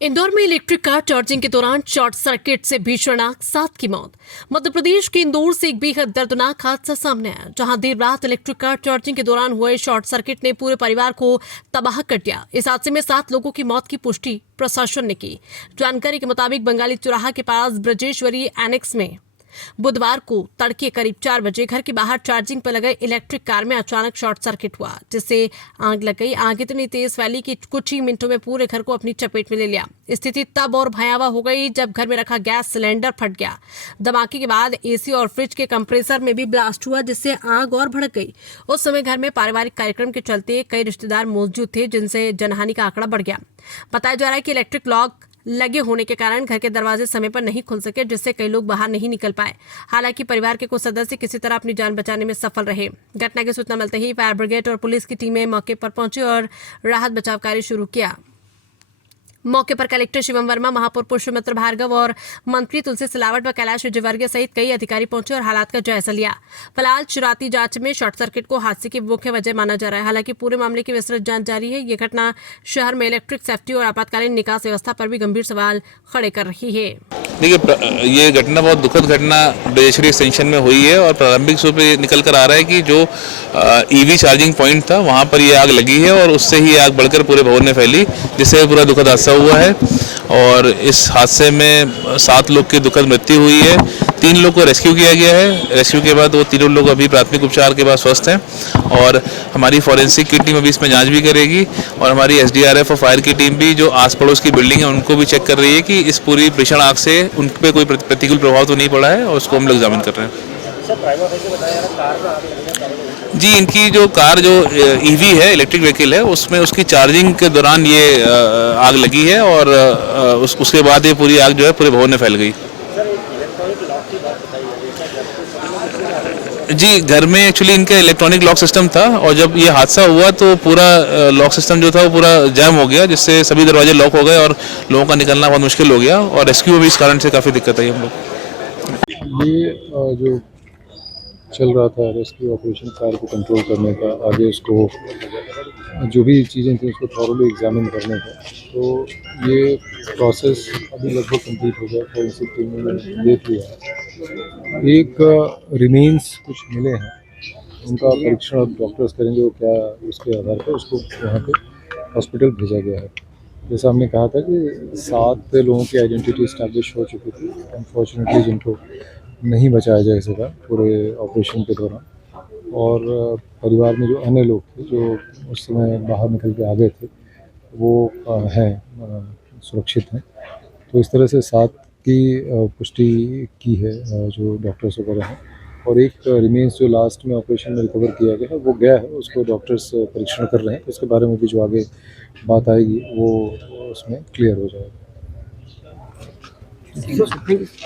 इंदौर में electric car charging के दौरान शॉर्ट सर्किट से भीषणनाक 7 की मौत। मध्य प्रदेश के इंदौर से एक बेहद दर्दनाक हादसा सामने आया, जहां देर रात इलेक्ट्रिक कार चार्जिंग के दौरान हुए शॉर्ट सर्किट ने पूरे परिवार को तबाह कर दिया। इस हादसे में 7 लोगों की मौत की पुष्टि प्रशासन ने की। जानकारी के मुताबिक बंगाली चौराहा के पास ब्रजेश्वरी एनेक्स में बुधवार को तड़के करीब 4 बजे घर के बाहर चार्जिंग पर लगे इलेक्ट्रिक कार में अचानक शॉर्ट सर्किट हुआ, जिससे आग लग गई। आग इतनी तेज फैली कि कुछ ही मिनटों में पूरे घर को अपनी चपेट में ले लिया। स्थिति तब और भयावह हो गई जब घर में रखा गैस सिलेंडर फट गया। धमाके के बाद एसी और फ्रिज के कंप्रेसर में भी ब्लास्ट हुआ, जिससे आग और भड़क गई। उस समय घर में पारिवारिक कार्यक्रम के चलते कई रिश्तेदार मौजूद थे, जिनसे जनहानि का आंकड़ा बढ़ गया। बताया जा रहा है कि इलेक्ट्रिक लॉक लगे होने के कारण घर के दरवाजे समय पर नहीं खुल सके, जिससे कई लोग बाहर नहीं निकल पाए। हालांकि परिवार के कुछ सदस्य किसी तरह अपनी जान बचाने में सफल रहे। घटना की सूचना मिलते ही फायर ब्रिगेड और पुलिस की टीमें मौके पर पहुंची और राहत बचाव कार्य शुरू किया। मौके पर कलेक्टर शिवम वर्मा, महापौर पुष्पमित्र भार्गव और मंत्री तुलसी सिलावट व कैलाश विजयवर्गीय सहित कई अधिकारी पहुंचे और हालात का जायजा लिया। फिलहाल शुरुआती जांच में शॉर्ट सर्किट को हादसे की मुख्य वजह माना जा रहा है। हालांकि पूरे मामले की विस्तृत जांच जारी है। ये घटना शहर में इलेक्ट्रिक सेफ्टी और आपातकालीन निकास व्यवस्था पर भी गंभीर सवाल खड़े कर रही है। देखिए, ये घटना बहुत दुखद घटना ब्रजेश्वरी एक्सटेंशन में हुई है और प्रारंभिक रूप से निकल कर आ रहा है कि जो ईवी चार्जिंग पॉइंट था वहाँ पर ये आग लगी है और उससे ही आग बढ़कर पूरे भवन में फैली, जिससे पूरा दुखद हादसा हुआ है। और इस हादसे में 7 लोग की दुखद मृत्यु हुई है। 3 लोग को रेस्क्यू किया गया है। रेस्क्यू के बाद वो तीनों लोग अभी प्राथमिक उपचार के बाद स्वस्थ हैं और हमारी फॉरेंसिक की टीम अभी इसमें जांच भी करेगी और हमारी एसडीआरएफ और फायर की टीम भी जो आस पड़ोस की बिल्डिंग है उनको भी चेक कर रही है कि इस पूरी भीषण आग से उन पर कोई प्रतिकूल प्रभाव तो नहीं पड़ा है और उसको हम लोग एग्जामिन कर रहे हैं। जी, इनकी जो कार जो ईवी है, इलेक्ट्रिक व्हीकल है, उसमें उसकी चार्जिंग के दौरान ये आग लगी है और उसके बाद ये पूरी आग जो है पूरे भवन में फैल गई। जी, घर में एक्चुअली इनका इलेक्ट्रॉनिक लॉक सिस्टम था और जब ये हादसा हुआ तो पूरा लॉक सिस्टम जो था वो पूरा जैम हो गया, जिससे सभी दरवाजे लॉक हो गए और लोगों का निकलना बहुत मुश्किल हो गया और रेस्क्यू में भी इस कारण से काफ़ी दिक्कत आई हम लोग। ये जो चल रहा था रेस्क्यू ऑपरेशन फायर को कंट्रोल करने का, आगे उसको जो भी चीज़ें थी उसको थॉरली एग्जामिन करने का, तो ये प्रोसेस अभी लगभग कंप्लीट हो गया। फॉरेंसिक टीम ने देख लिया। एक रिमेन्स कुछ मिले हैं, उनका परीक्षण अब डॉक्टर्स करेंगे, वो क्या उसके आधार पर उसको वहाँ पे हॉस्पिटल भेजा गया है। जैसा हमने कहा था कि 7 लोगों की आइडेंटिटी इस्टेब्लिश हो चुकी थी। अनफॉर्चुनेटली जिनको नहीं बचाया जा सका पूरे ऑपरेशन के दौरान, और परिवार में जो अन्य लोग थे जो उस समय बाहर निकल के आ गए थे वो हैं सुरक्षित हैं। तो इस तरह से 7 की पुष्टि की है जो डॉक्टर्स वगैरह हैं, और एक रिमेन्स जो लास्ट में ऑपरेशन में रिकवर किया गया है वो गया है, उसको डॉक्टर्स परीक्षण कर रहे हैं। उसके बारे में भी जो आगे बात आएगी वो उसमें क्लियर हो जाएगा।